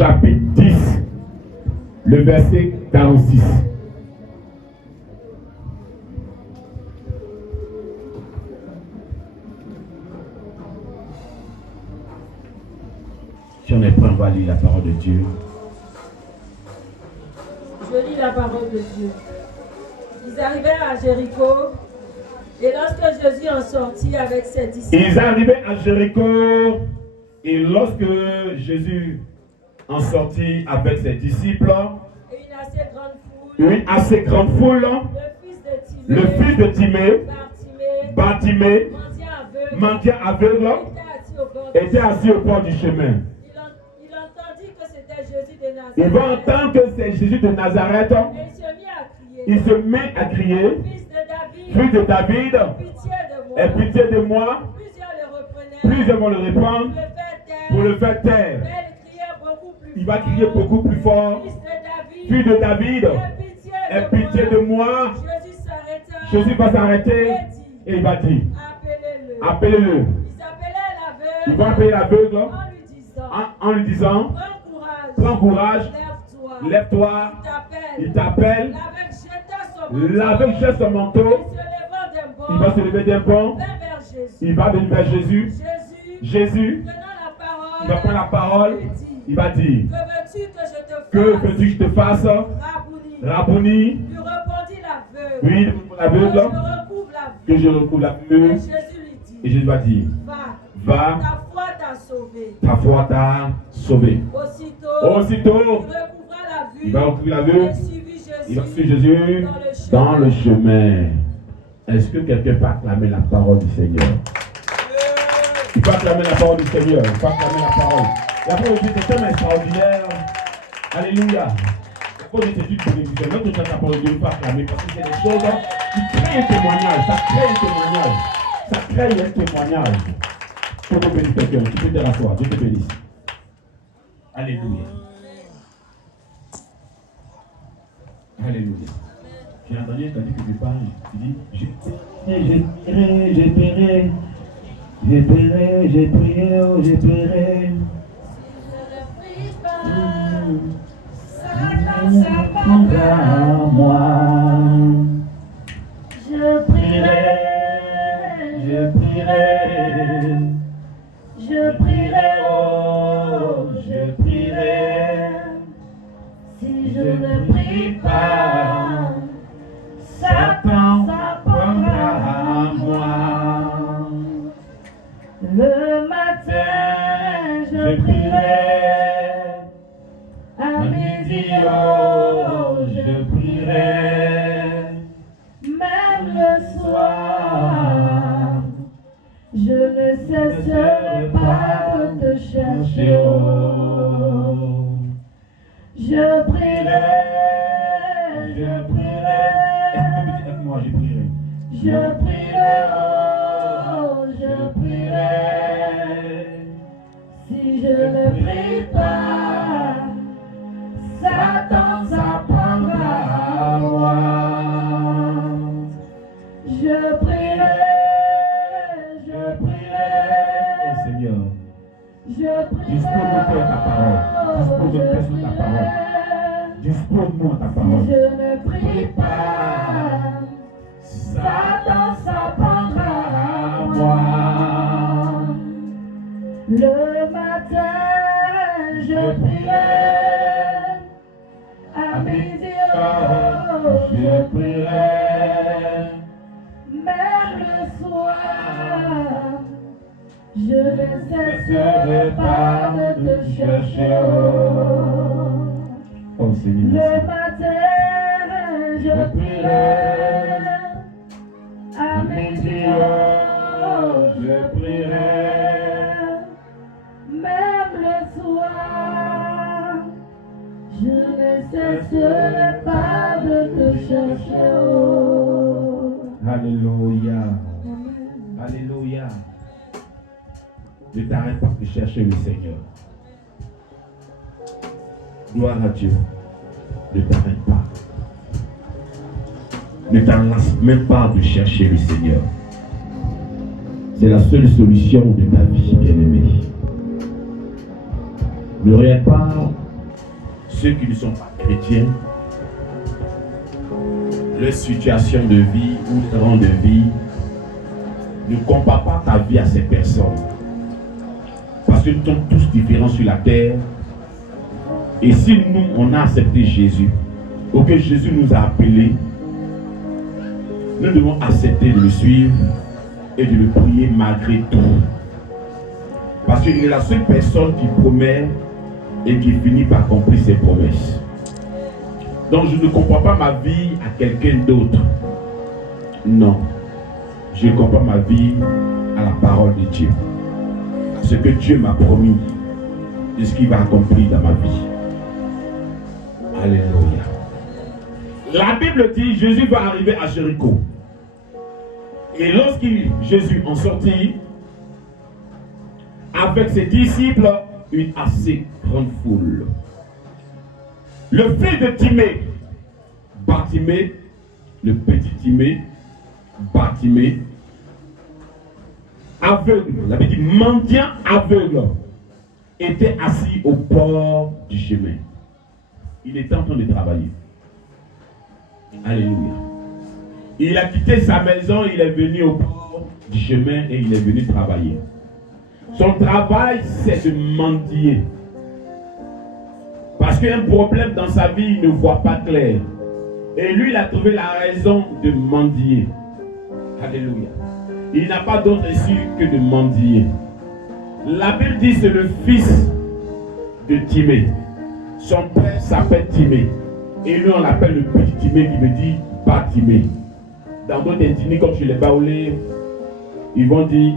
chapitre 10, le verset 46. Si on est prêt, on va lire la parole de Dieu. Je lis la parole de Dieu. Ils arrivèrent à Jéricho, et lorsque Jésus en sortit avec ses disciples. Ils arrivaient à Jéricho, et lorsque Jésus en sortit avec ses disciples, Et une assez grande foule. une assez grande foule, le fils de Timée, Bartimée, mendiant aveugle, était assis au bord du chemin. Il entendit que c'était Jésus de Nazareth. Il va entendre que c'est Jésus de Nazareth. Et il se mit à crier. Il se met à crier, Fils de David, aie pitié de moi. Plusieurs le reprenaient. Plusieurs vont le reprendre pour le faire taire. Il va crier beaucoup plus fort. Fils de David, aie pitié de moi. Jésus va s'arrêter et il va dire, appelez-le. Il va appeler l'aveugle en lui disant, prends courage, lève-toi, il t'appelle. L'aveugle jette son manteau, il va se lever d'un bond, il va venir vers Jésus. Jésus, il va prendre la parole, il va dire, que veux-tu que je te fasse? Rabouni, oui, l'aveugle, que je recouvre l'aveugle. Et Jésus va dire, va, ta foi t'a sauvé. Aussitôt, il va recouvrir l'aveugle, il va suivre Jésus dans le chemin. Est-ce que quelqu'un peut acclamer la parole du Seigneur? Il faut acclamer la parole du Seigneur. Il faut acclamer la parole. La parole de Dieu est tellement extraordinaire. Alléluia. La parole de Dieu est une bénédiction. Notre temps, la parole de Dieu, il faut acclamer parce que c'est des choses qui créent un témoignage. Ça crée un témoignage. Ça crée un témoignage. Tu peux bénir quelqu'un. Tu peux te rasseoir. Dieu te bénisse. Alléluia. Alléluia. J'ai entendu quand tu parles, tu dis, je paierai, je paierai. J'ai prié, j'ai prié, j'ai prié. Satan s'apprendra à moi. Je prierai, Je prierai, je prierai, oh, je prierai. si je ne prie pas, Satan s'apprendra à moi. Le matin, je prierai, à midi, Oh, je prierai. même le soir, je ne cesserai pas de te chercher. Oh. Je prierai, Je prierai. Moi, je prierai. je prierai, oh, je prierai. Si je ne prie pas, Satan s'apprendra à moi. Je prierai, je prierai. Oh Seigneur, Je prierai, dispose-nous ta parole. Dispose-nous ta parole. Dispose-nous ta parole. je ne prie pas, Satan s'apprendra à moi. Le matin, je prierai, à midi, oh, Je prierai. même le soir, je ne cesserai pas de te chercher. Oh Seigneur. Le matin, je prierai, à midi, oh, Je prierai. même le soir, je ne cesserai pas de te chercher. Alléluia. Alléluia. Ne t'arrête pas de chercher le Seigneur. Gloire à Dieu. Ne t'arrête pas. Ne t'en lasse même pas de chercher le Seigneur. C'est la seule solution de ta vie, bien-aimée. Ne regarde pas ceux qui ne sont pas chrétiens, leur situation de vie ou leur rang de vie, ne compare pas ta vie à ces personnes. Parce que nous sommes tous différents sur la terre. Et si nous, on a accepté Jésus, ou que Jésus nous a appelés, nous devons accepter de le suivre et de le prier malgré tout. Parce qu'il est la seule personne qui promet et qui finit par accomplir ses promesses. Donc je ne comprends pas ma vie à quelqu'un d'autre. Non. Je compare ma vie à la parole de Dieu. À ce que Dieu m'a promis de ce qu'il va accomplir dans ma vie. Alléluia. La Bible dit Jésus va arriver à Jéricho. Et lorsque Jésus en sortit, avec ses disciples, une assez grande foule. Le fils de Timée, Bartimée, le petit Timée, Bartimée, aveugle, la Bible dit mendiant aveugle, était assis au bord du chemin. Il était en train de travailler. Alléluia. Il a quitté sa maison, il est venu au bord du chemin et il est venu travailler. Son travail, c'est de mendier. Parce qu'il y a un problème dans sa vie, il ne voit pas clair. Et lui, il a trouvé la raison de mendier. Alléluia. Il n'a pas d'autre issue que de mendier. La Bible dit que c'est le fils de Timée. Son père s'appelle Timée. Et lui, on l'appelle le petit Timée qui veut dire Bartimée. Dans d'autres ethnies, comme chez les Baoulés, ils vont dire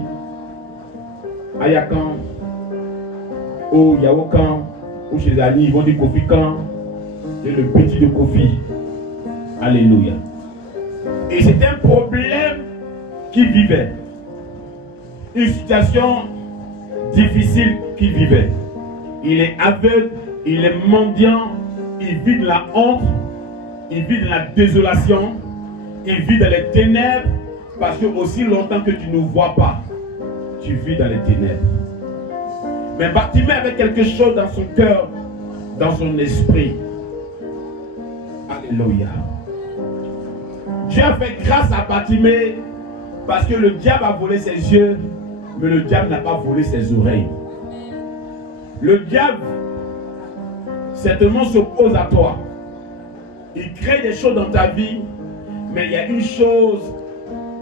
Ayakan, ou Yaokan, ou chez les amis, ils vont dire Kofi Kan, et le petit de Kofi. Alléluia. Et c'est un problème qu'il vivait. Une situation difficile qu'il vivait. Il est aveugle, il est mendiant, il vit de la honte, il vit de la désolation, il vit dans les ténèbres, parce que aussi longtemps que tu ne vois pas, tu vis dans les ténèbres. Mais Bartimée avait quelque chose dans son cœur, dans son esprit. Alléluia. Dieu a fait grâce à Bartimée parce que le diable a volé ses yeux, mais le diable n'a pas volé ses oreilles. Le diable, certainement, s'oppose à toi. Il crée des choses dans ta vie, mais il y a une chose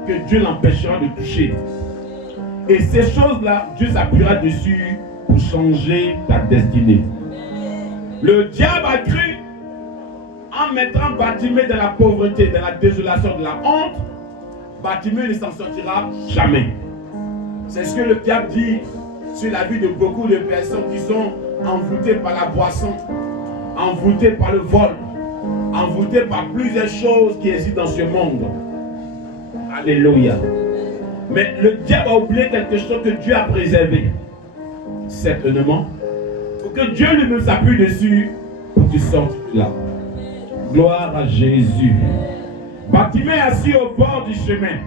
que Dieu l'empêchera de toucher. Et ces choses-là, Dieu s'appuiera dessus pour changer ta destinée. Le diable a cru, en mettant Bartimée dans la pauvreté, dans la désolation, de la honte, Bartimée ne s'en sortira jamais. C'est ce que le diable dit sur la vie de beaucoup de personnes qui sont envoûtées par la boisson, envoûtées par le vol, envoûtées par plusieurs choses qui existent dans ce monde. Alléluia. Mais le diable a oublié quelque chose que Dieu a préservé. Certainement. Pour que Dieu lui s'appuie dessus pour que tu sortes de là. Gloire à Jésus. Bartimée assis au bord du chemin.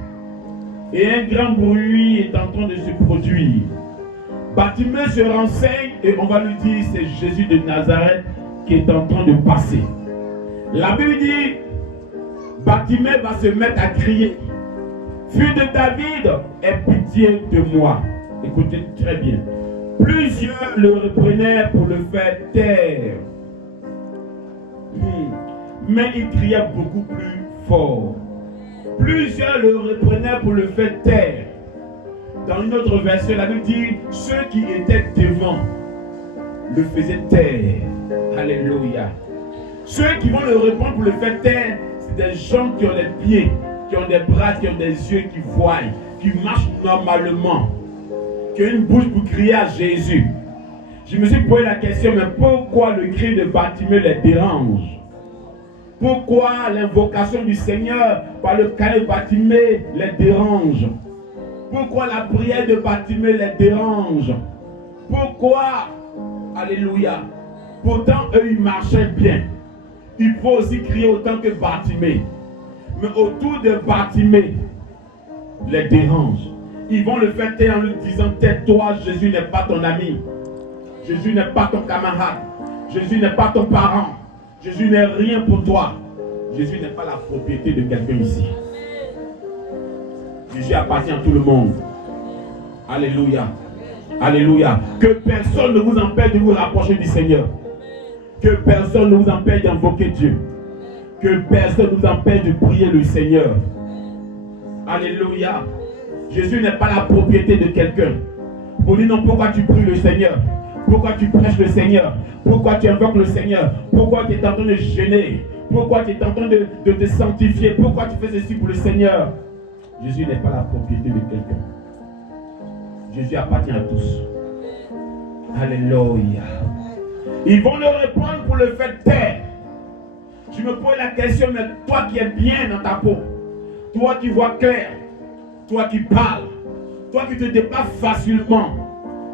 Et un grand bruit est en train de se produire. Bartimée se renseigne et on va lui dire c'est Jésus de Nazareth qui est en train de passer. La Bible dit Bartimée va se mettre à crier. Fils de David, aie pitié de moi. Écoutez très bien. Plusieurs le reprenaient pour le faire taire. Mais il criait beaucoup plus fort. Plusieurs le reprenaient pour le faire taire. Dans une autre version, la Bible dit ceux qui étaient devant le faisaient taire. Alléluia. Ceux qui vont le reprendre pour le faire taire, c'est des gens qui ont les pieds, qui ont des bras, qui ont des yeux, qui voient, qui marchent normalement, qui ont une bouche pour crier à Jésus. Je me suis posé la question, mais pourquoi le cri de Bartimée les dérange? Pourquoi l'invocation du Seigneur par le canal de Bartimée les dérange? Pourquoi la prière de Bartimée les dérange? Pourquoi? Alléluia. Pourtant, eux, ils marchaient bien. Il faut aussi crier autant que Bartimée. Mais autour de Bartimée, les dérange. Ils vont le faire taire en lui disant tais-toi, Jésus n'est pas ton ami. Jésus n'est pas ton camarade. Jésus n'est pas ton parent. Jésus n'est rien pour toi. Jésus n'est pas la propriété de quelqu'un ici. Jésus appartient à tout le monde. Alléluia. Alléluia. Que personne ne vous empêche de vous rapprocher du Seigneur. Que personne ne vous empêche d'invoquer Dieu. Que personne ne vous empêche de prier le Seigneur. Alléluia. Jésus n'est pas la propriété de quelqu'un. Pour dire non, pourquoi tu pries le Seigneur? Pourquoi tu prêches le Seigneur? Pourquoi tu invoques le Seigneur? Pourquoi tu es en train de jeûner? Pourquoi tu es en train de te sanctifier? Pourquoi tu fais ceci pour le Seigneur? Jésus n'est pas la propriété de quelqu'un. Jésus appartient à tous. Alléluia. Ils vont le reprendre pour le faire taire. Je me pose la question, mais toi qui es bien dans ta peau, toi qui vois clair, toi qui parles, toi qui te déplaces facilement,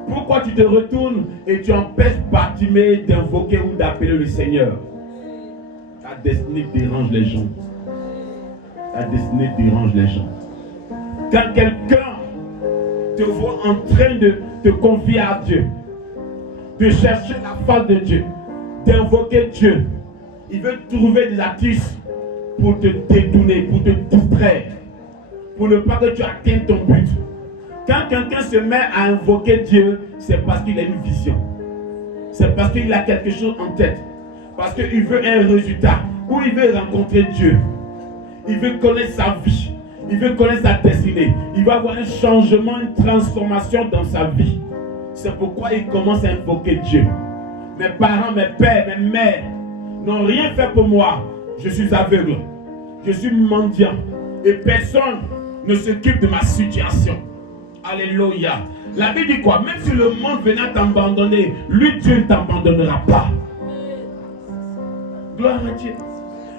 pourquoi tu te retournes et tu empêches Bartimée d'invoquer ou d'appeler le Seigneur? Ta destinée dérange les gens. Ta destinée dérange les gens. Quand quelqu'un te voit en train de te confier à Dieu, de chercher la face de Dieu, d'invoquer Dieu, il veut trouver des artistes pour te détourner, pour te distraire, pour ne pas que tu atteignes ton but. Quand quelqu'un se met à invoquer Dieu, c'est parce qu'il a une vision. C'est parce qu'il a quelque chose en tête. Parce qu'il veut un résultat. Ou il veut rencontrer Dieu. Il veut connaître sa vie. Il veut connaître sa destinée. Il va avoir un changement, une transformation dans sa vie. C'est pourquoi il commence à invoquer Dieu. Mes parents, mes pères, mes mères n'ont rien fait pour moi. Je suis aveugle. Je suis mendiant. Et personne ne s'occupe de ma situation. Alléluia. La Bible dit quoi? Même si le monde venait à t'abandonner, lui, Dieu ne t'abandonnera pas. Gloire à Dieu.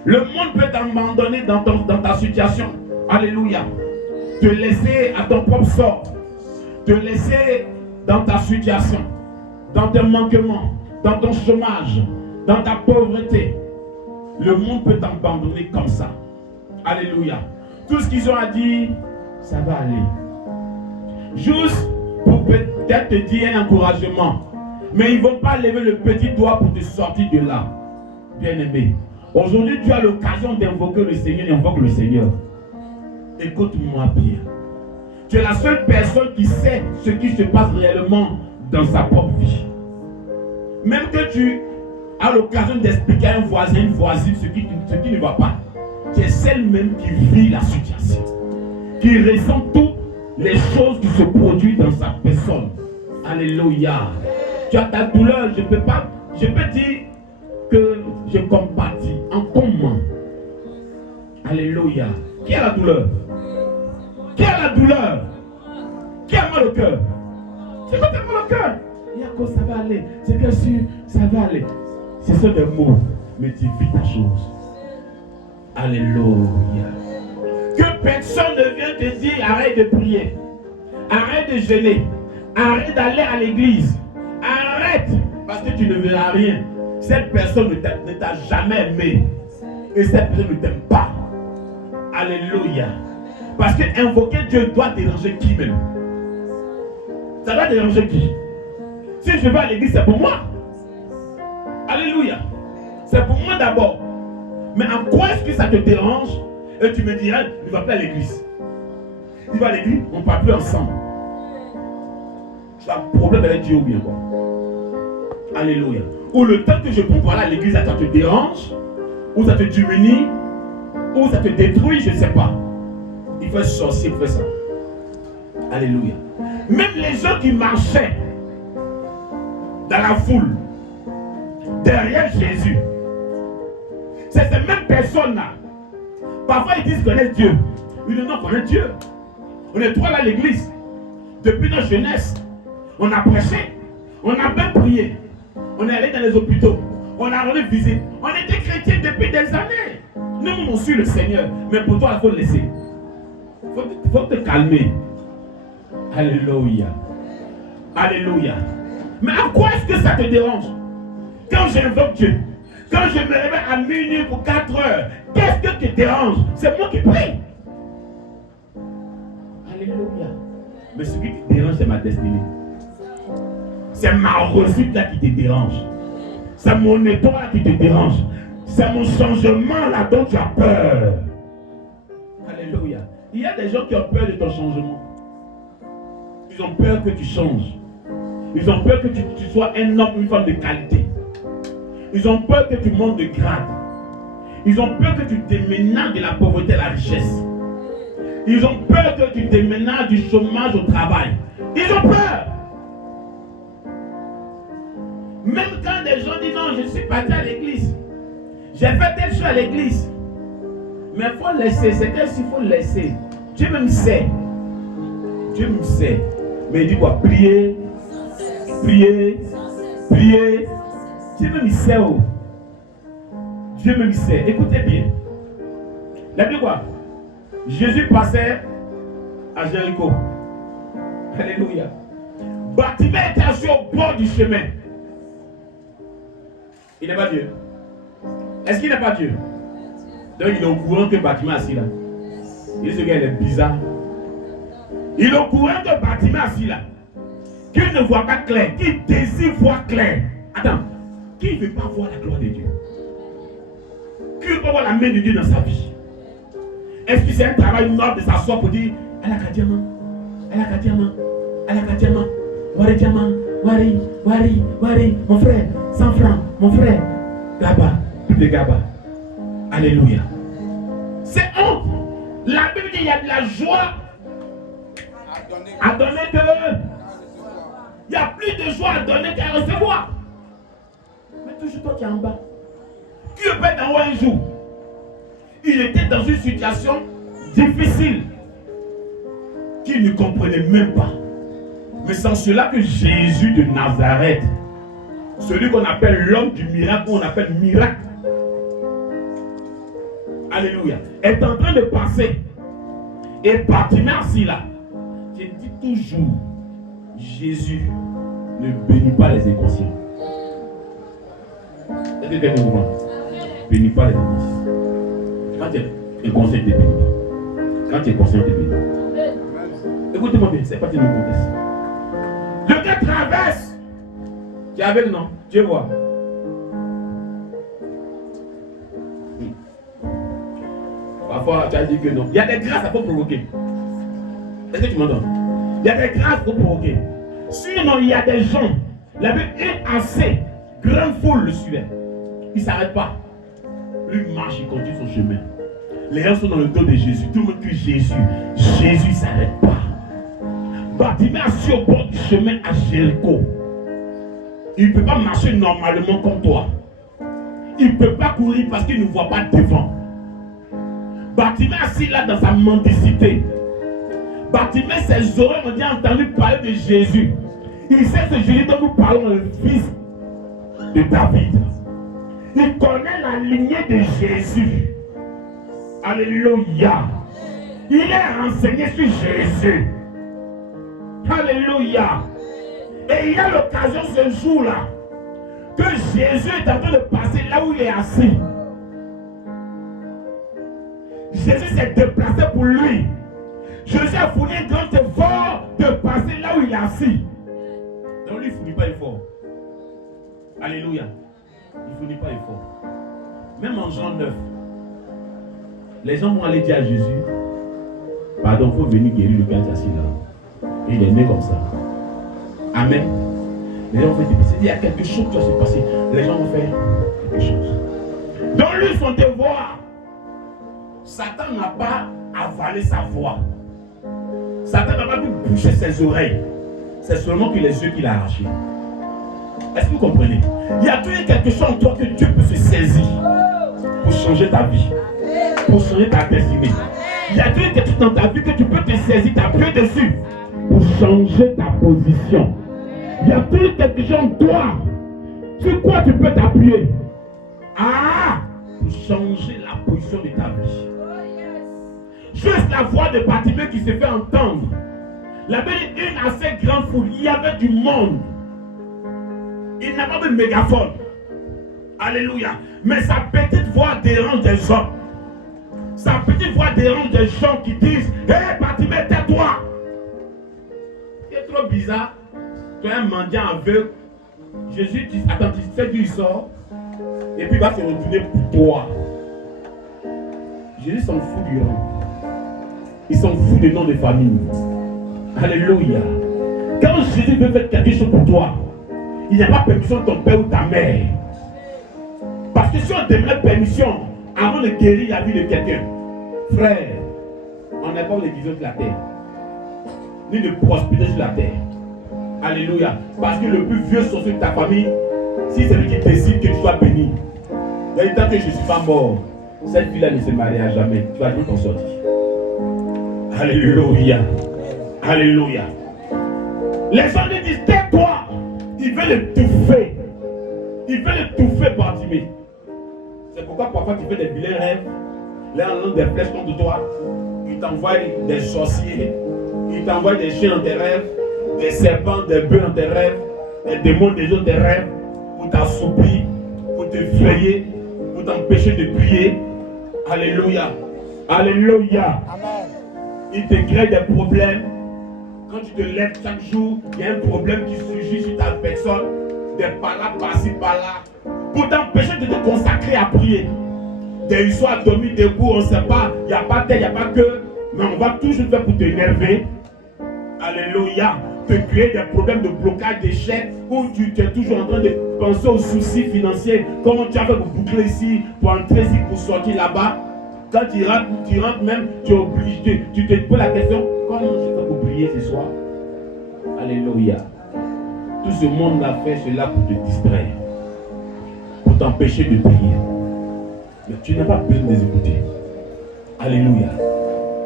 Le monde peut t'abandonner dans ta situation. Alléluia. Te laisser à ton propre sort. Te laisser dans ta situation. Dans tes manquements. Dans ton chômage. Dans ta pauvreté. Le monde peut t'abandonner comme ça. Alléluia. Tout ce qu'ils ont à dire, ça va aller. Juste pour peut-être te dire un encouragement. Mais ils ne vont pas lever le petit doigt pour te sortir de là. Bien-aimé. Aujourd'hui, tu as l'occasion d'invoquer le Seigneur et invoque le Seigneur. Écoute-moi bien. Tu es la seule personne qui sait ce qui se passe réellement dans sa propre vie. Même que tu as l'occasion d'expliquer à un voisin, une voisine ce qui ne va pas. Tu es celle même qui vit la situation. Qui ressent toutes les choses qui se produisent dans sa personne. Alléluia. Tu as ta douleur, je peux dire que je compatis en comment. Alléluia. Qui a la douleur? Qui a la douleur? Qui a mal au cœur? C'est quoi t'as mal au cœur? Yako, ça va aller. C'est bien sûr, ça va aller. Ce sont des mots, mais tu vis ta chose. Alléluia. Que personne ne vienne te dire arrête de prier. Arrête de jeûner. Arrête d'aller à l'église. Arrête parce que tu ne verras rien. Cette personne ne t'a jamais aimé. Et cette personne ne t'aime pas. Alléluia. Parce que invoquer Dieu doit déranger qui même? Ça doit déranger qui? Si je vais à l'église, c'est pour moi. Alléluia. C'est pour moi d'abord. Mais en quoi est-ce que ça te dérange? Et tu me diras, il ne va pas à l'église. Il va à l'église, on ne parle plus ensemble. Tu as un problème avec Dieu ou bien quoi? Alléluia. Ou le temps que je prends pour aller à l'église, ça te dérange, ou ça te diminue, ou ça te détruit, je ne sais pas. Il faut être sorcier pour faire ça. Alléluia. Même les gens qui marchaient dans la foule, derrière Jésus, c'est ces mêmes personnes-là. Parfois ils disent connaître Dieu. Ils disent non, connaître Dieu. On est trois là à l'église. Depuis notre jeunesse, on a prêché, on a bien prié, on est allé dans les hôpitaux, on a rendu visite. On était chrétiens depuis des années. Nous, on suit le Seigneur. Mais pour toi, il faut le laisser. Il faut te calmer. Alléluia. Alléluia. Mais à quoi est-ce que ça te dérange? Quand j'invoque Dieu, quand je me réveille à minuit pour 4 heures, qu'est-ce que te dérange? C'est moi qui prie. Alléluia. Mais ce qui te dérange, c'est ma destinée. C'est ma réussite là qui te dérange. C'est mon étoile qui te dérange. C'est mon changement là dont tu as peur. Alléluia. Il y a des gens qui ont peur de ton changement. Ils ont peur que tu changes. Ils ont peur que tu sois un homme, une femme de qualité. Ils ont peur que tu montes de grade. Ils ont peur que tu déménages de la pauvreté à la richesse. Ils ont peur que tu déménages du chômage au travail. Ils ont peur. Même quand des gens disent non, je suis parti à l'église. J'ai fait telle chose à l'église. Mais il faut laisser. C'est qu'est-ce qu'il faut laisser. Dieu même sait. Dieu me sait. Mais il dit quoi? Prier. Prier. Prier. Dieu même sait. Oh. Dieu même sait. Écoutez bien. Il a dit quoi? Jésus passait à Jéricho. Alléluia. Bartimée était assis au bord du chemin. Il n'est pas Dieu. Est-ce qu'il n'est pas Dieu? Donc il est au courant que Bartimée est assis là. Il dit ce gars il est bizarre. Il est au courant que Bartimée est assis là. Qu'il ne voit pas clair. Qu'il désire voir clair. Attends. Qui ne veut pas voir la gloire de Dieu? Qui ne veut pas voir la main de Dieu dans sa vie? Est-ce que c'est un travail noble de s'asseoir pour dire elle a qu'à diamant, elle a qu'à diamant, elle a qu'à diamant, wari diamant, wari, mon frère, 100 francs, mon frère, là-bas, plus de gaba. Alléluia. C'est honte. La Bible dit qu'il y a de la joie à donner que il y a plus de joie à donner qu'à recevoir. Mais toujours toi qui es en bas. Qui peut être en haut un jour? Il était dans une situation difficile qu'il ne comprenait même pas. Mais c'est en cela que Jésus de Nazareth, celui qu'on appelle l'homme du miracle, qu'on appelle miracle, alléluia, est en train de passer. Et Bartimée assis là, je dis toujours, Jésus ne bénit pas les inconscients. Bénis pas les inconscients. Quand tu es inconscient, tu es béni. Quand tu es conscient, tu es béni. Écoutez-moi bien, c'est pas une contexte. Le gars traverse. Tu avais le nom, Dieu voit. Parfois, tu as dit que non. Il y a des grâces à faut provoquer. Est-ce que tu m'entends? Il y a des grâces à faut provoquer. Sinon, il y a des gens. La Bible est assez. Grande foule le suivait. Il ne s'arrête pas. Lui marche, il continue son chemin. Les gens sont dans le dos de Jésus. Tout le monde crie Jésus. Jésus ne s'arrête pas. Bartimée assis au bord du chemin à Jéricho. Il ne peut pas marcher normalement comme toi. Il ne peut pas courir parce qu'il ne voit pas devant. Bartimée assis là dans sa mendicité. Bartimée, ses oreilles ont déjà entendu parler de Jésus. Il sait ce Jésus dont nous parlons, le fils de David. Il connaît la lignée de Jésus. Alléluia. Il est renseigné sur Jésus. Alléluia. Et il y a l'occasion ce jour-là que Jésus est en train de passer là où il est assis. Jésus s'est déplacé pour lui. Jésus a fourni un grand effort de passer là où il est assis. Donc lui, il ne fournit pas effort. Alléluia. Il ne fournit pas effort. Même en Jean 9, les gens vont aller dire à Jésus, pardon, il faut venir guérir le gars qui est assis là. Et il est né comme ça. Amen. Les gens vont faire des... Il y a quelque chose qui va se passer. Les gens vont faire quelque chose. Dans lui, son devoir, Satan n'a pas avalé sa voix. Satan n'a pas pu boucher ses oreilles. C'est seulement que les yeux qu'il a arrachés. Est-ce que vous comprenez? Il y a toujours quelque chose en toi que Dieu peut se saisir pour changer ta vie, pour changer ta destinée. Il y a toujours quelque chose dans ta vie que tu peux te saisir, t'appuyer dessus pour changer ta position. Il y a toujours quelque chose en toi sur quoi tu peux t'appuyer. Pour changer la position de ta vie. Juste la voix de Bartimée qui se fait entendre. La Bible dit une assez grande foule. Il y avait du monde. Il n'a pas de mégaphone. Alléluia. Mais sa petite voix dérange des hommes. Sa petite voix dérange des gens qui disent hé Bartimée, tais-toi. C'est trop bizarre. Tu es un mendiant aveugle Jésus dit, attends, tu sais d'où il sort, et puis il va se retourner pour toi. Jésus s'en fout du rang. Il s'en fout des noms de famille. Alléluia. Quand Jésus veut faire quelque chose pour toi, il n'y a pas permission de ton père ou ta mère. Parce que si on demande permission avant de guérir la vie de quelqu'un, frère, on n'a pas les visions de la terre, ni de prospérité sur la terre. Alléluia. Parce que le plus vieux sorcier de ta famille, si c'est lui qui décide que tu sois béni, tant que je ne suis pas mort, cette fille-là ne se mariera jamais. Tu vas tout t'en sortir. Alléluia. Alléluia. Les gens lui disent, tais-toi. Ils veulent l'étouffer. Ils veulent l'étouffer, Bartimée. C'est pourquoi parfois tu fais des vilains rêves. Là, on lance des flèches contre toi. Ils t'envoient des sorciers. Ils t'envoient des chiens dans tes rêves. Des serpents, des bœufs dans tes rêves. Des démons des autres rêves. Pour t'assoupir. Pour te frayer. Pour t'empêcher de prier. Alléluia. Alléluia. Amen. Il te crée des problèmes. Quand tu te lèves chaque jour, il y a un problème qui surgit sur ta personne. Des par-là, par-ci, par-là. Pour t'empêcher de te consacrer à prier. Des histoires dormir debout, on ne sait pas. Il n'y a pas tête, il n'y a pas que. Mais on va toujours faire pour t'énerver. Alléluia. Te créer des problèmes de blocage, d'échec. Où tu es toujours en train de penser aux soucis financiers. Comment tu as fait pour boucler ici, pour entrer ici, pour sortir là-bas. Quand tu rentres même, tu es obligé. Tu te poses la question, comment je fais pour prier ce soir? Alléluia. Tout ce monde a fait cela pour te distraire. Pour t'empêcher de prier. Mais tu n'as pas besoin de les écouter. Alléluia.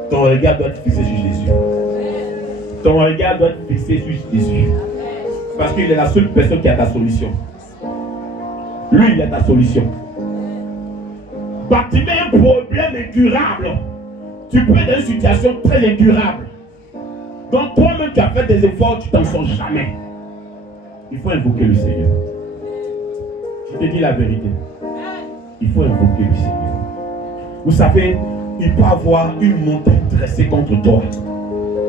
Ton regard doit être fixé sur Jésus. Ton regard doit être fixé sur Jésus. Parce qu'il est la seule personne qui a ta solution. Lui, il a ta solution. Bartimée a un problème incurable. Tu peux être dans une situation très incurable. Donc toi-même tu as fait des efforts, tu t'en sors jamais. Il faut invoquer le Seigneur. Je te dis la vérité. Il faut invoquer le Seigneur. Vous savez, il peut y avoir une montagne dressée contre toi.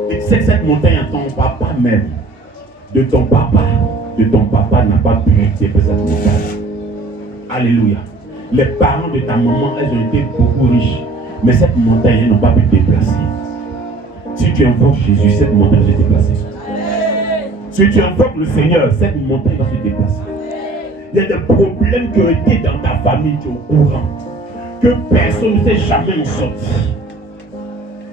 Et tu sais que cette montagne à ton papa même, de ton papa n'a pas pu déplacer cette montagne. Alléluia. Les parents de ta maman, elles ont été beaucoup riches. Mais cette montagne, elles n'ont pas pu déplacer. Si tu invoques Jésus, cette montagne va se déplacer. Si tu invoques le Seigneur, cette montagne va se déplacer. Il y a des problèmes qui ont été dans ta famille, tu es au courant. Que personne ne s'est jamais en sorti.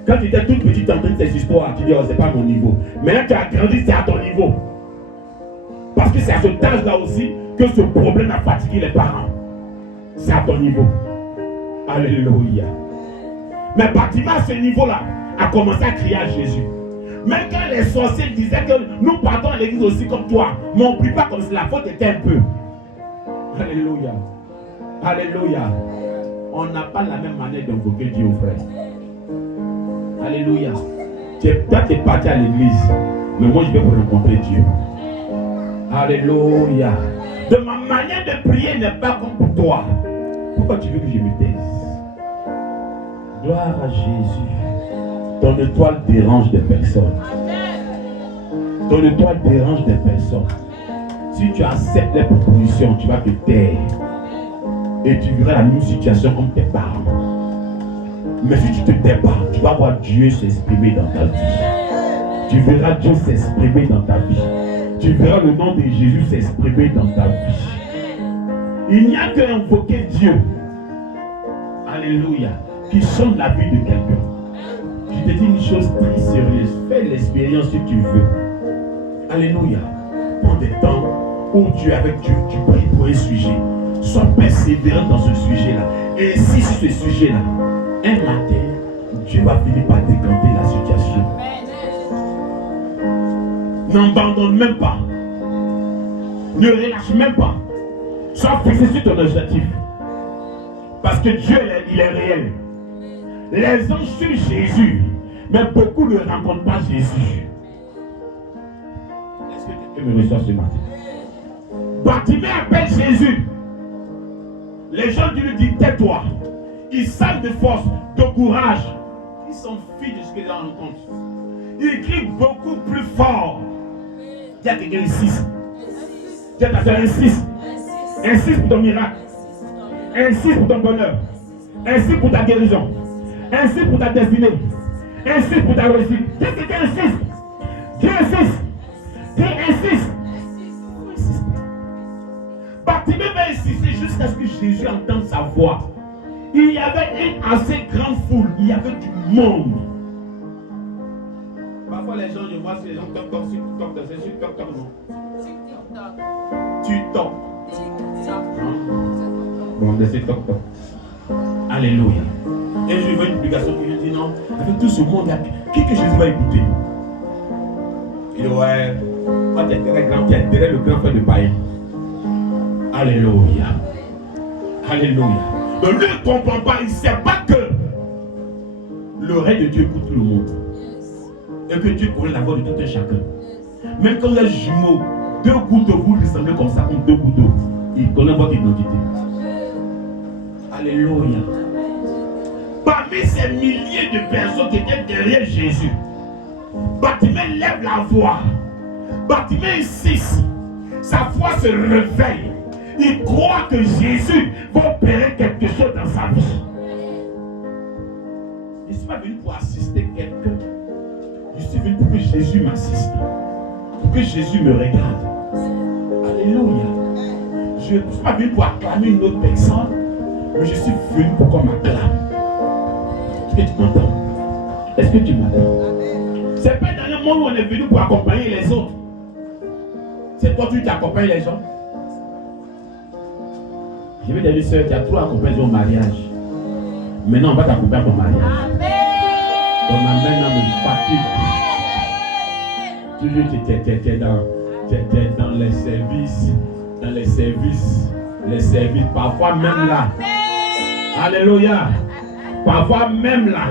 Quand tu étais toute petite en train de ces histoires, tu dis, oh, c'est pas mon niveau. Maintenant, tu as grandi, c'est à ton niveau. Parce que c'est à ce âge-là aussi que ce problème a fatigué les parents. C'est à ton niveau. Alléluia. Mais Bartimée à ce niveau-là a commencé à crier à Jésus. Même quand les sorciers disaient que nous partons à l'église aussi comme toi, mais on ne prie pas comme si la faute était un peu. Alléluia. Alléluia. On n'a pas la même manière d'invoquer Dieu, frère. Alléluia. Toi, tu es parti à l'église, mais moi, je vais vous rencontrer Dieu. Alléluia. De ma manière de prier n'est pas comme pour toi. Pourquoi tu veux que je me taise? Gloire à Jésus. Ton étoile dérange des personnes. Ton étoile dérange des personnes. Si tu acceptes les propositions, tu vas te taire. Et tu verras la même situation comme tes parents. Mais si tu te tais pas, tu vas voir Dieu s'exprimer dans ta vie. Tu verras Dieu s'exprimer dans ta vie. Tu verras le nom de Jésus s'exprimer dans ta vie. Il n'y a qu'à invoquer Dieu. Alléluia. Qui change la vie de quelqu'un. Je te dis une chose très sérieuse. Fais l'expérience si tu veux. Alléluia. Prends des temps où avec Dieu, tu pries pour un sujet. Sois persévérant dans ce sujet-là. Et si sur ce sujet-là, un matin, Dieu va finir par décanter la situation. N'abandonne même pas. Ne relâche même pas. Sois fixé sur ton objectif. Parce que Dieu, il est réel. Les gens suivent Jésus, mais beaucoup ne rencontrent pas Jésus. Est-ce que tu me reçois ce matin? Bartimée appelle Jésus. Les gens lui disent, tais-toi. Ils savent de force, de courage. Ils s'en fichent de ce qu'ils rencontrent. Ils crient beaucoup plus fort. Il y a quelqu'un ici. Dis à ta soeur, insiste. Insiste pour ton miracle. Insiste pour ton bonheur. Insiste pour ta guérison. Insiste pour ta destinée. Insiste pour ta réussite. Dis que tu insistes. Dieu insiste. Dieu insiste. Bartimée va insister jusqu'à ce que Jésus entende sa voix. Il y avait une assez grande foule. Il y avait du monde. Parfois les gens, je vois si les gens toc toc, si toc toc, c'est toc toc, non. Tu toc. Bon, c'est toc toc. Alléluia. Et je vois une publication qui me dit non, avec tout ce monde, qui que Jésus va écouter? Il dit ouais, toi tu es très grand, tu es derrière le grand frère de païen. Alléluia. Alléluia. Donc lui ne comprend pas, il ne sait pas que le règne de Dieu écoute tout le monde. Et que Dieu connaît la voix de tout un chacun. Même quand vous êtes jumeaux, deux gouttes d'eau, vous ressemblez comme ça, comme deux gouttes d'eau. Il connaît votre identité. Alléluia. Parmi ces milliers de personnes qui étaient derrière Jésus, Bartimée lève la voix. Bartimée insiste. Sa foi se réveille. Il croit que Jésus va opérer quelque chose dans sa vie. Je ne suis pas venu pour assister quelqu'un. Je suis venu pour que Jésus m'assiste. Pour que Jésus me regarde. Alléluia. Je ne suis pas venu pour acclamer une autre personne. Mais je suis venu pour qu'on m'acclame. Est-ce que tu m'entends? Est-ce que tu m'entends? C'est pas dans le monde où on est venu pour accompagner les autres. C'est toi qui accompagnes les gens. Je vais te dire, soeur, tu as trop accompagné au mariage. Maintenant, on va t'accompagner à ton mariage. Ton amen me fatigue. Toujours tu es dans les services. Dans les services. Les services. Parfois même là. Alléluia. Parfois même là.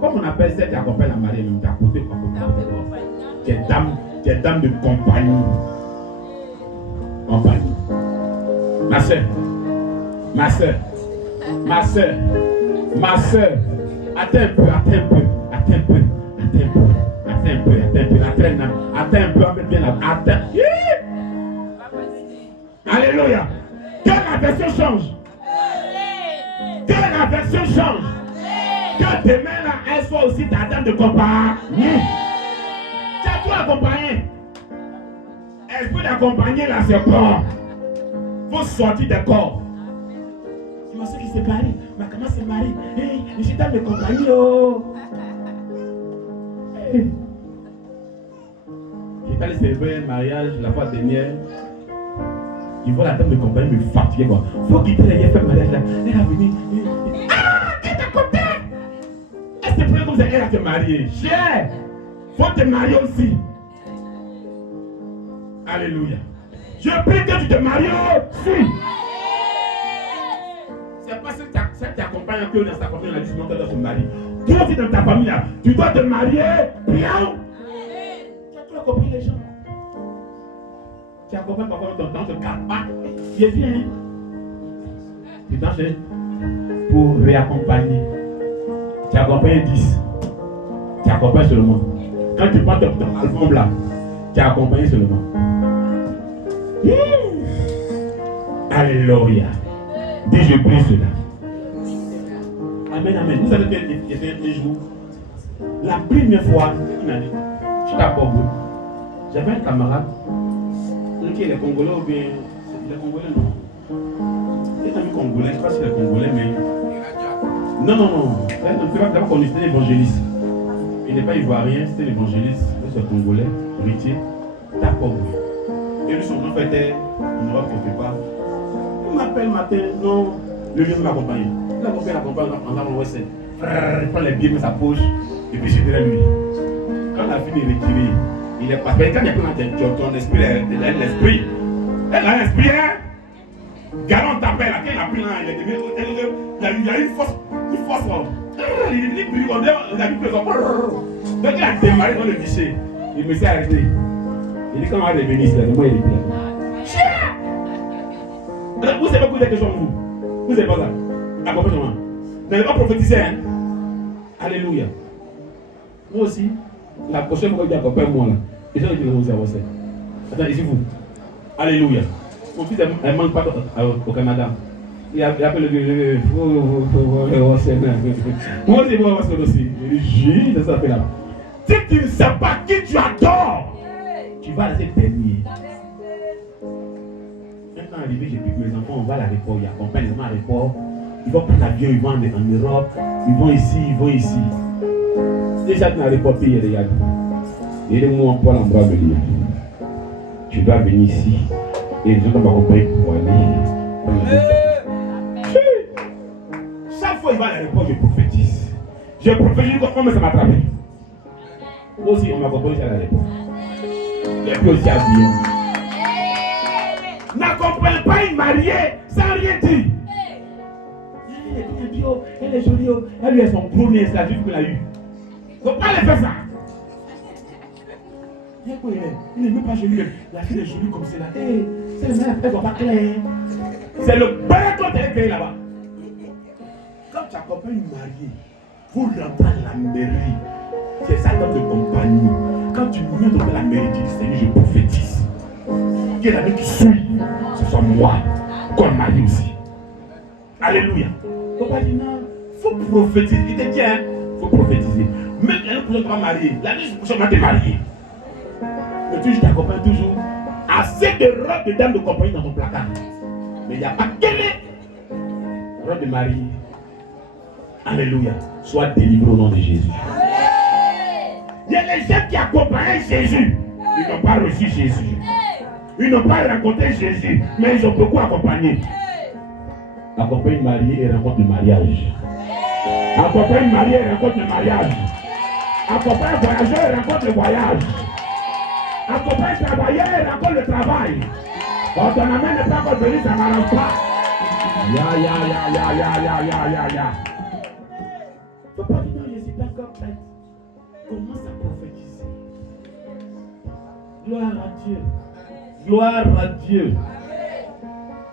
Comment on appelle ça? Tu accompagnes la mariée, mais tu as côté pour accompagner. Tu es dame de compagnie. Compagnie. Ma soeur. Ma soeur. Ma soeur. Ma soeur. Attends un peu, attends un peu. Attends un peu. Attends un peu. Attends un peu. Attends un peu. Attends un peu. Bien attends. Alléluia. Que la version change. Que la version change. Que demain là, elle soit aussi ta dame de compagnie. Tu as tout accompagné. Elle peut t'accompagner là, c'est bon. Faut sortir des corps. C'est ma soeur qui s'est mariée. Ma comment s'est mariée. Hey, je suis dame de compagnie. Oh. Hey. J'étais allé célébrer un mariage la fois dernière. Il voit la dame de compagnie me fatiguer quoi. Faut quitter les gars, faire le mariage là. Elle a venu. Ah, t'es ta copine. Elle s'est pris comme ça, elle a te marier. Cher. Faut te marier aussi. Alléluia. Je prie que tu te maries aussi. C'est pas ça qui t'accompagne que dans sa famille, on a dit souvent qu'elle doit se marier. Toi aussi dans ta famille là, tu dois te marier bien. Tu as trop compris les gens. Tu accompagnes parfois ton temps, te calme pas. Tu es bien. Tu t'enchaînes pour réaccompagner. Tu accompagnes 10. Tu accompagnes seulement. Quand tu prends ton album là, tu as accompagné seulement. Alléluia. Dis je prie cela. Amen, amen. Vous savez qu'il y a un jour, la première fois, une année, je suis à Bordeaux. J'avais un camarade, qui est Congolais ou bien. Les Congolais non. Il est un ami congolais, je ne sais pas si c'est Congolais, mais. Non. C'est d'abord qu'on était évangéliste. Il n'est pas ivoirien, c'était l'évangéliste, c'est congolais, héritier, d'accord. Et lui, son enfant était en Europe quelque part. Il m'appelle matin, non, le vieux m'accompagne. Il l'accompagne en allant au West. Il prend les billets dans sa poche, et puis je suis derrière lui. Quand la fille est retirée, il est parti. Quand il y a plein ton esprit, elle a l'esprit. Elle a l'esprit, hein? Garant t'appelle, quand il a pris là, il y a une force. Il brille, on a vu que donc il a démarré dans le guichet. Il me s'est arrêté. Il dit quand on va revenir ici, moi il est là. Vous savez poser quelque chose vous. Vous savez pas ça. Accompagnez-moi. Vous n'allez pas prophétiser, hein. Alléluia. Moi aussi, la prochaine fois que tu accompagnes moi là, les gens ils disent vous avez ça. Attends, ici vous. Alléluia. Mon fils ne manque pas au Canada. Il appelle le moi aussi. Je ça fait là. Si tu ne sais pas qui tu adores, tu vas rester dernier. Maintenant arrivé, j'ai dit que mes enfants, on va à l'aéroport, ils accompagnent les enfants à l'aéroport. Ils vont prendre l'avion, ils vont en Europe, ils vont ici, ils vont ici. Déjà dans l'aéroport, il regarde. Il est moi, Paul en bras me dire. Tu dois venir ici et les gens vont m'accompagner pour aller. Chaque fois qu'il va à l'aéroport, je prophétise. Je prophétise comment ça m'attrape. Moi aussi, on m'accompagne à l'aéroport. Et puis aussi à Dieu. N'accompagne pas une mariée sans rien dire. Elle est jolie, elle lui a son gros nez, c'est la juive qu'elle a eu. Faut pas les faire ça. Il n'est même pas joli. La fille est jolie comme celle-là. C'est le même, elle ne voit pas clair. C'est le père quand elle est créée là-bas. Quand tu accompagnes une mariée, vous rentrez à la mairie. C'est ça dans de compagnie. Quand tu montes dans la mairie, tu dis Seigneur, je prophétise. Qu'il y ait la vie qui suit. Ce soit moi, comme mari aussi. Alléluia. Il pas dire non, il faut prophétiser. Il te dit, il faut prophétiser. Même l'année prochaine, tu vas marier. L'année prochaine, tu vas te marier. Mais tu t'accompagnes toujours. Assez de robes de dames de compagnie dans ton placard. Mais il n'y a pas quelle robe de mariée. Alléluia. Sois délivré au nom de Jésus. Il y a les gens qui accompagnent Jésus. Ils n'ont pas reçu Jésus. Ils n'ont pas rencontré Jésus. Mais ils ont beaucoup accompagné. Accompagne une mariée et rencontre le mariage. Accompagne une mariée et rencontre le mariage. Accompagne un voyageur et rencontre le voyage. Accompagne un travailleur et rencontre le travail. Quand ton amène n'est pas encore venu, ça ne m'arrange pas. Ya. Faut pas dire non, je suis pas encore prête. Commence à prophétiser. Gloire à Dieu. Gloire à Dieu.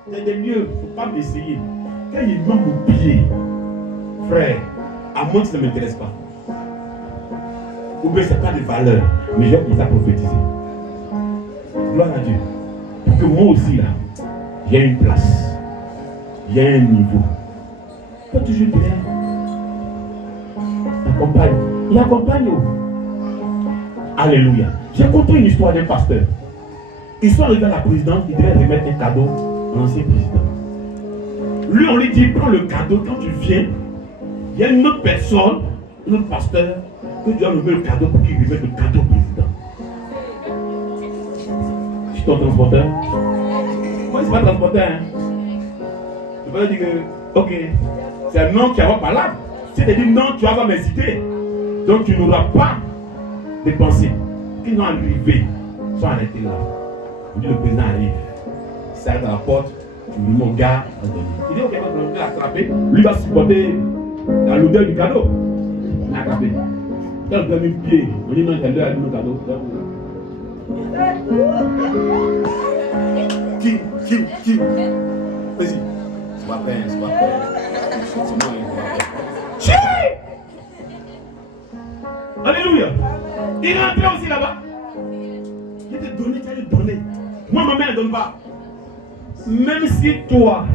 Il y a des lieux, il ne faut pas m'essayer. Quand il manque au pied, frère, à moi ça ne m'intéresse pas. Ou bien ce n'est pas de valeur, mais je vais commencer à prophétiser. Gloire à Dieu. Pour que moi aussi, là, j'ai une place. Il y a un niveau. Pas toujours bien. Accompagne. Il accompagne. Alléluia. J'ai compris une histoire d'un pasteur. Ils sont arrivés à la présidence, ils devaient remettre un cadeau à l'ancien président. Lui, on lui dit, prends le cadeau, quand tu viens, il y a une autre personne, un autre pasteur, que tu dois remettre le cadeau pour qu'il remette le cadeau au président. Je suis ton transporteur. Moi, c'est pas transporteur. Hein. Je peux dire que, ok, c'est un nom qui va par là. Si tu dis non, tu vas avoir mes idées. Donc tu n'auras pas de pensées. Qu'ils vont arriver, ils sont arrêtés là. On dit le président arrive. Il s'arrête à la porte, tu lui dis mon gars, il dit ok, on va l'attraper. Lui va supporter dans l'odeur du cadeau. Il l'a attrapé. Quand on donne une pied, on dit non, il a donné le cadeau. Qui vas-y. C'est pas peine, c'est pas peine. C'est moi, alléluia. Il est entré aussi là-bas. Il te donné, tu as donné. Moi, ma mère ne donne pas. Même si toi,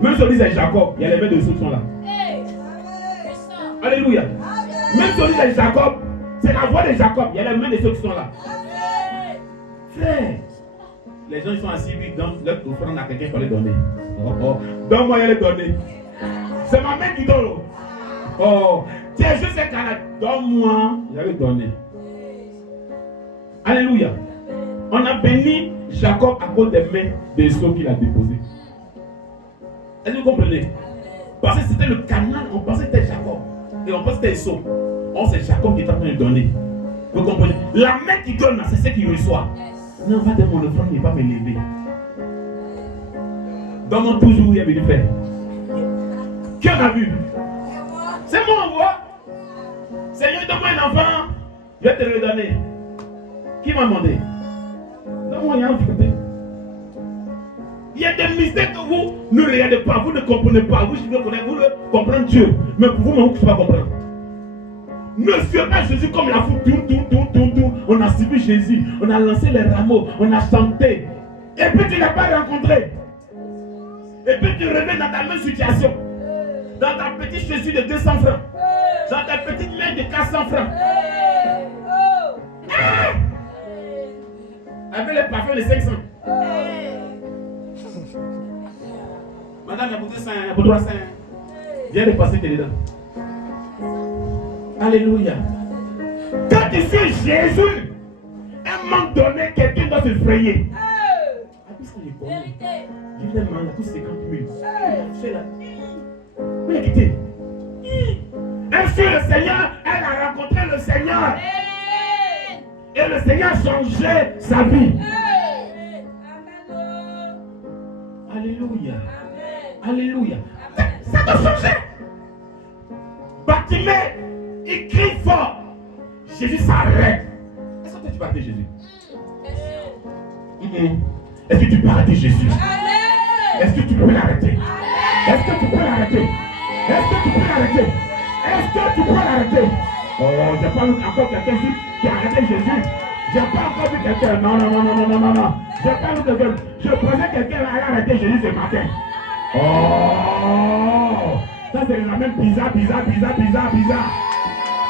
même si on dit c'est Jacob, il y a les mains de ceux qui sont là. Alléluia. Même si on dit c'est Jacob, c'est la voix de Jacob, il y a les mains de ceux qui sont là. Frère, les gens ils sont assis, ils donnent leur offrande à quelqu'un pour les donner. Donne-moi, il les donner. C'est ma main qui donne. Oh, tiens, je sais qu'elle a donne-moi, il avait donné. Alléluia. On a béni Jacob à cause des mains des sceaux qu'il a déposés. Est-ce que vous comprenez? Parce que c'était le canal, on pensait que c'était Jacob. Et on pensait que c'était les sceaux. Oh, c'est Jacob qui est en train de donner. Vous comprenez? La main qui donne, c'est celle qui reçoit. Non, va de mon offrande, il ne va pas me lever. Donne-moi toujours où il est venu faire. Qui en a vu? C'est moi, on voit. Seigneur, donne-moi un enfant, je vais te le donner. Qui m'a demandé? Donne-moi un enfant. Il y a des mystères que vous ne regardez pas, vous ne comprenez pas. Vous ne comprenez Dieu. Mais pour vous, vous ne pouvez pas comprendre. Ne suivez pas Jésus comme la foule. On a suivi Jésus. On a lancé les rameaux. On a chanté. Et puis tu n'as pas rencontré. Et puis tu reviens dans ta même situation. Dans ta petite chaussure de 200 francs. Dans ta petite main de 400 francs. Avec les parfums de 500. Madame, il y a pour 200, il y a pour 300. Viens de passer tes dedans. Alléluia. Quand tu suis Jésus, un moment donné, quelqu'un doit se frayer. Vérité. Il vient de manger pour 50 000. Il a quitté. Elle suit le Seigneur, elle a rencontré le Seigneur. Et le Seigneur a changé sa vie. Alléluia. Alléluia. Ça doit changer. Bartimée, il crie fort. Jésus s'arrête. Est-ce que tu peux arrêter Jésus? Est-ce que tu peux arrêter Jésus? Est-ce que tu peux l'arrêter? Est-ce que tu peux l'arrêter? Est-ce que tu peux l'arrêter? Est-ce que tu peux l'arrêter? Oh, j'ai pas vu encore quelqu'un ici qui a arrêté Jésus. J'ai pas encore vu quelqu'un. Non. J'ai pas vu quelqu'un. Je prenais quelqu'un à arrêter Jésus ce matin. Oh, ça c'est la même bizarre.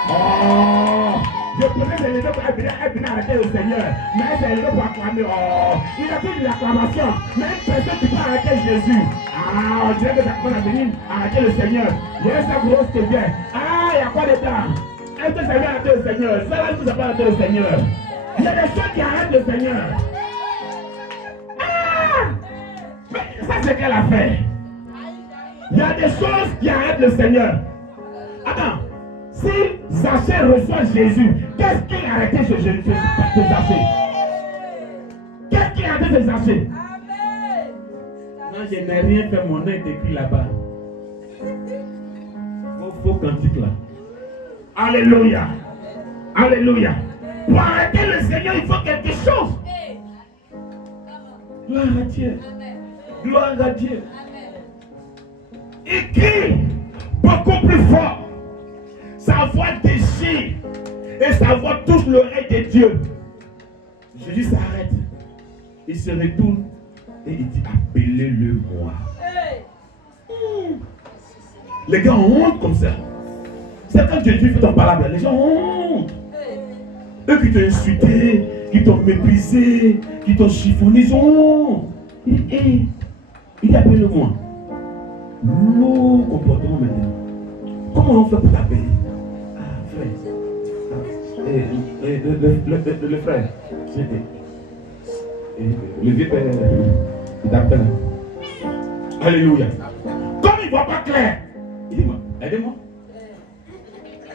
Oh, je prenais les gens pour venir arrêter le Seigneur. Mais c'est les gens pour acclamer. Oh, il a fait de l'acclamation. Mais une personne qui peut arrêter Jésus. Ah, on dirait que ça commence à venir arrêter le Seigneur. Il y a sa grosse qui vient. Ah, il y a quoi de temps? Est-ce que ça vient arrêter le Seigneur? Ça va nous arrêter le Seigneur. Il y a des choses qui arrêtent le Seigneur. Ah! Mais ça c'est qu'elle a fait. Il y a des choses qui arrêtent le Seigneur. Attends. Si Zachée reçoit Jésus, qu'est-ce qui a arrêté ce Zachée? Qu'est-ce qui a arrêté ce Zachée? Non, je n'ai rien fait, mon nom est écrit là-bas. Vos faux cantiques là. Alléluia. Alléluia. Pour arrêter le Seigneur, il faut quelque chose. Gloire à Dieu. Gloire à Dieu. Il crie beaucoup plus fort. Sa voix déchire et sa voix touche l'oreille de Dieu. Jésus s'arrête. Il se retourne et il dit appelez-le-moi. Les gars ont honte comme ça. C'est quand Jésus fait ton parole, les gens ont honte. Eux qui t'ont insulté, qui t'ont méprisé, qui t'ont chiffonné, ils ont honte. Il dit appelez-le-moi. Nos comportements maintenant. Comment on fait pour t'appeler? Le frère, le vieux père, il t'appelle. Alléluia. Comme il ne voit pas clair, il dit moi, aidez-moi.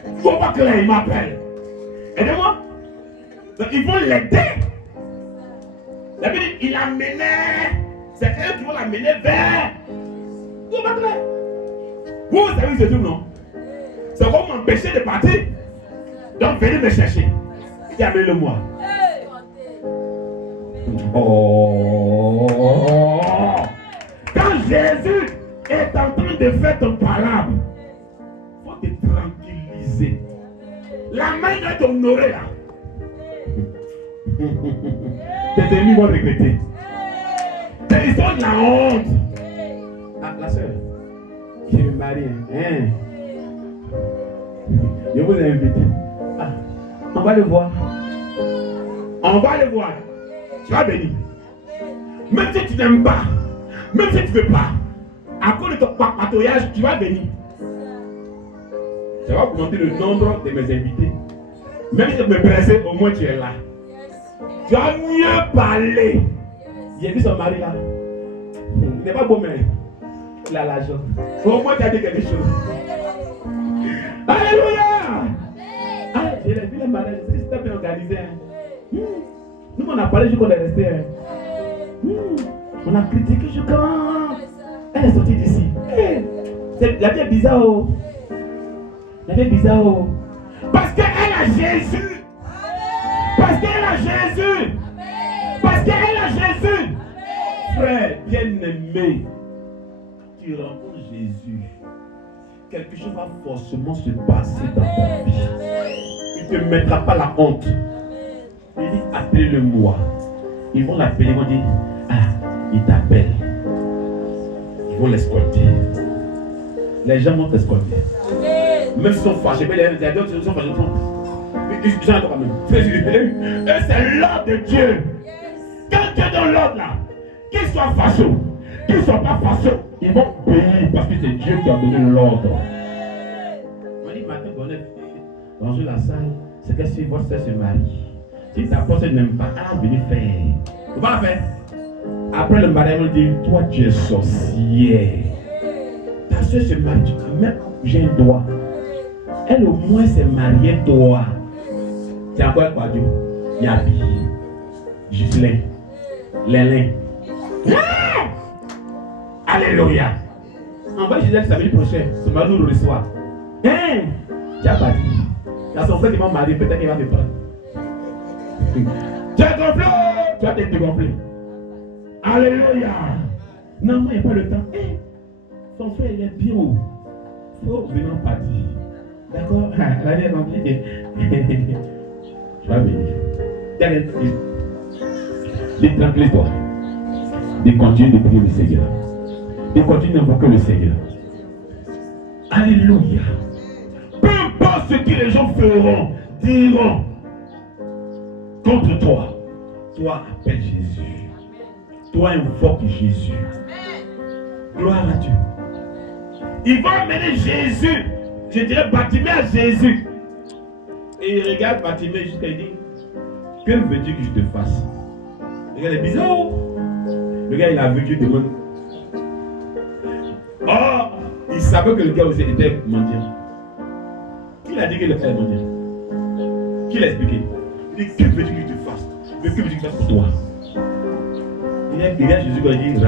Il ne voit pas clair, il m'appelle. Aidez-moi. Donc ils vont l'aider. La Bible dit, il l'amenait. C'est eux qui vont l'amener vers. Il ne voit pas clair. Vous savez ce truc, non? C'est comme m'empêcher de partir. Donc venez me chercher. Il dit amène-le-moi. Oh. Quand Jésus est en train de faire ton parable, il faut te tranquilliser. La main doit t'honorer là. Tes ennemis vont regretter. Ils ont de la honte. Ah, la soeur, je vais me marier. Hein? Je vous invite. Ah, on va le voir. On va le voir. Tu vas venir. Même si tu n'aimes pas, même si tu ne veux pas, à cause de ton patouillage, tu vas venir. Je vais augmenter le nombre de mes invités. Même si tu me presses, au moins tu es là. Tu vas mieux parler. J'ai vu son mari là. Il n'est pas beau, mais il a l'argent. Au moins tu as dit quelque chose. Alléluia! Ah, j'ai vu le mariage, c'était bien organisé. Nous, on a parlé jusqu'à est resté. On a critiqué jusqu'à. Elle est sortie d'ici. La vie est bizarre. Oh. La vie est bizarre. Oh. Parce qu'elle a Jésus. Parce qu'elle a Jésus. Parce qu'elle a Jésus. Frère bien-aimé, tu rencontres Jésus. Quelque chose va forcément se passer dans ta vie. Il ne te mettra pas la honte. Il dit appelez-le moi. Ils vont l'appeler, ils vont dire ah, Ils t'appellent. Ils vont l'escorter. Les gens vont t'escorter. Même s'ils sont fâchés, mais les autres sont fâchés. Ils sont encore même. Eux, c'est l'ordre de Dieu. Quand Dieu donne l'ordre là, qu'ils soient fâchés, qu'ils ne soient pas fâchés, ils vont payer parce que c'est Dieu qui a donné l'ordre. On dit matin, dans la salle, c'est que si votre soeur se marie, si ta porte n'aime pas, elle va venir faire. Tu vas la faire. Après le mariage, on dit, toi tu es sorcier. Ta soeur se marie, même j'ai un droit. Elle au moins s'est mariée, toi. C'est encore quoi Dieu? Yabi, Gislain, Lélin. Alléluia. Envoie Gisèle samedi prochain, ce mari nous reçoit. Hein? Tu n'as pas dit. Il y a son frère qui va marier, peut-être qu'il va te prendre. Tu as gonflé, tu vas te dégonfler. Alléluia. Non, moi, il n'y a pas le temps. Son frère, il est bien haut. Il faut venir partir. D'accord? La vie est compliquée. Tu vas venir. Dis tranquille-toi. Dis continue de prier le Seigneur. Dis continue d'invoquer le Seigneur. Alléluia. Peu importe ce que les gens feront, diront contre toi, toi appelle Jésus. Toi invoque Jésus. Gloire à Dieu. Il va amener Jésus, je dirais Bartimée à Jésus. Et il regarde Bartimée jusqu'à il dit, que veux-tu que je te fasse? Le gars est bizarre. Le gars il a vu Dieu demande. Oh, il savait que le gars aussi était mendiant. Qui l'a dit que le frère est mendiant? Qui l'a expliqué? Il dit, que veux-tu que je te fasse? Mais que veux-tu que je fasse pour toi? Il y a Jésus qui dit,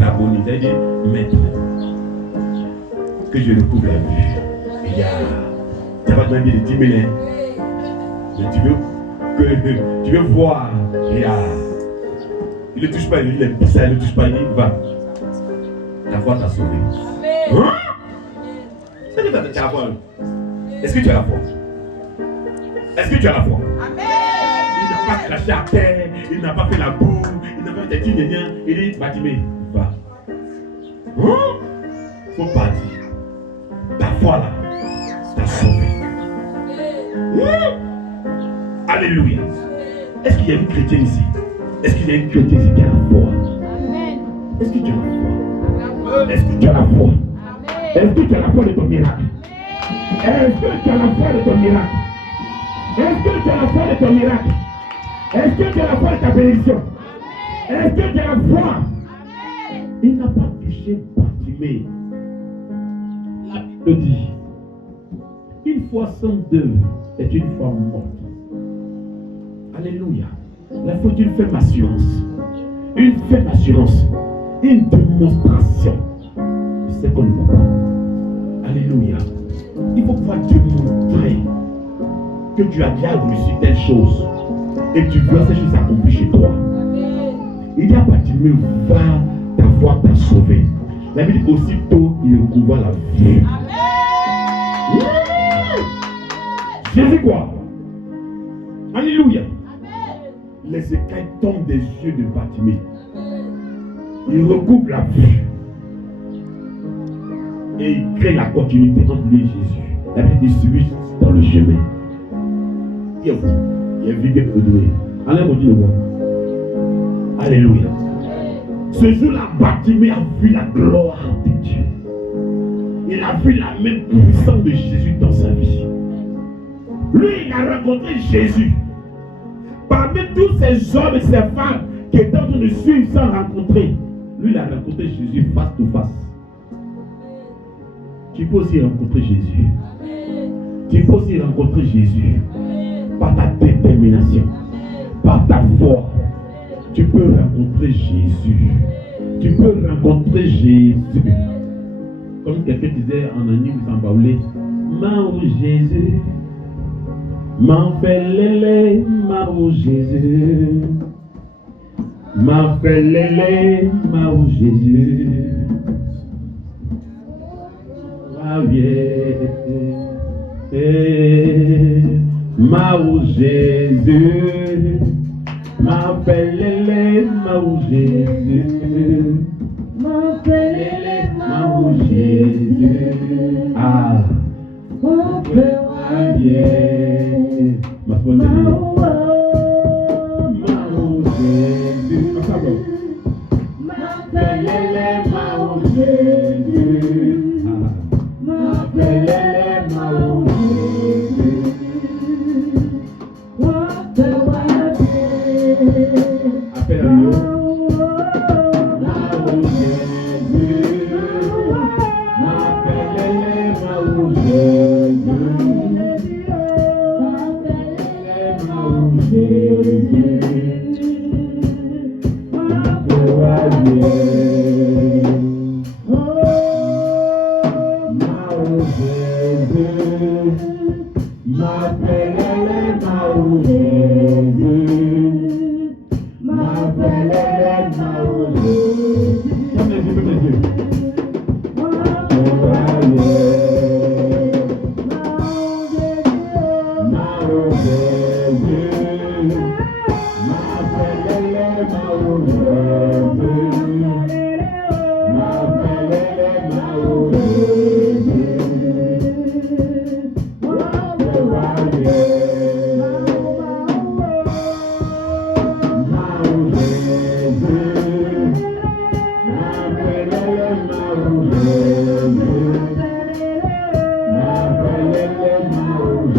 Rabboni, il dit, maître, que je recouvre la vue. Et il y a, ça va te demander de 10 000 hein. Mais tu veux voir, et il ne touche pas, il aime ça, il ne touche pas, il dit, va. La foi t'a sauvé. Hein? C'est que tu as la foi. Est-ce que tu as la foi? Est-ce que tu as la foi? Amen. Il n'a pas craché à terre, il n'a pas fait la boue, il n'a pas fait des petits néniens. Il dit, Bartimée, va. Hein? Faut partir. Ta foi là, t'a sauvé. Hein? Alléluia. Est-ce qu'il y a une chrétienne ici? Est-ce qu'il y a une chrétienne ici qui a la foi? Amen. Est-ce que tu as la foi? Est-ce que tu as la foi? Est-ce que tu as la foi de ton miracle? Est-ce que tu as la foi de ton miracle? Est-ce que tu as la foi de ton miracle? Est-ce que tu as la foi de ta bénédiction? Est-ce que tu as la foi? Il n'a pas touché Bartimée. La Bible dit, une foi sans œuvre est une foi morte. Alléluia. La foi d'une ferme assurance. Une ferme assurance. Une démonstration de ce qu'on ne voit pas. Alléluia. Il faut pouvoir te montrer que tu as déjà réussi telle chose et tu vois ces choses s'accomplir chez toi. Il y a Bartimée, va, ta foi t'a sauvé. La Bible dit aussitôt il recouvra la vie. Jésus quoi? Alléluia. Les écailles tombent des yeux de Bartimée. Il recouvre la vue. Et il crée la continuité entre lui et Jésus. La Bible dit celui dans le chemin. Il y a vu que redoué. Allez, mon Dieu, moi. Alléluia. Ce jour-là, Bartimée a vu la gloire de Dieu. Il a vu la main puissante de Jésus dans sa vie. Lui, il a rencontré Jésus. Parmi tous ces hommes et ces femmes qui étaient en train de suivre sans rencontrer, lui, il a rencontré Jésus face to face. Tu peux aussi rencontrer Jésus. Tu peux aussi rencontrer Jésus par ta détermination, par ta foi. Tu peux rencontrer Jésus. Tu peux rencontrer Jésus. Comme quelqu'un disait en anime sans baoulé, Mao Jésus, m'en fait lélé, Mao Jésus, m'en fait lélé, Mao Jésus. Ah Mao Jésus, m'en fait lélé, Mao Maou Jésus. M'appelez Maou Jésus. Ah. Mon frère Dieu. Ma folle. Maou Jésus. M'appelez Maou Jésus. M'appelez Maou Jésus. Appelle-le. Maou Jésus. M'appelez Maou Jésus. M'appelez Maou Jésus.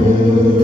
Jésus.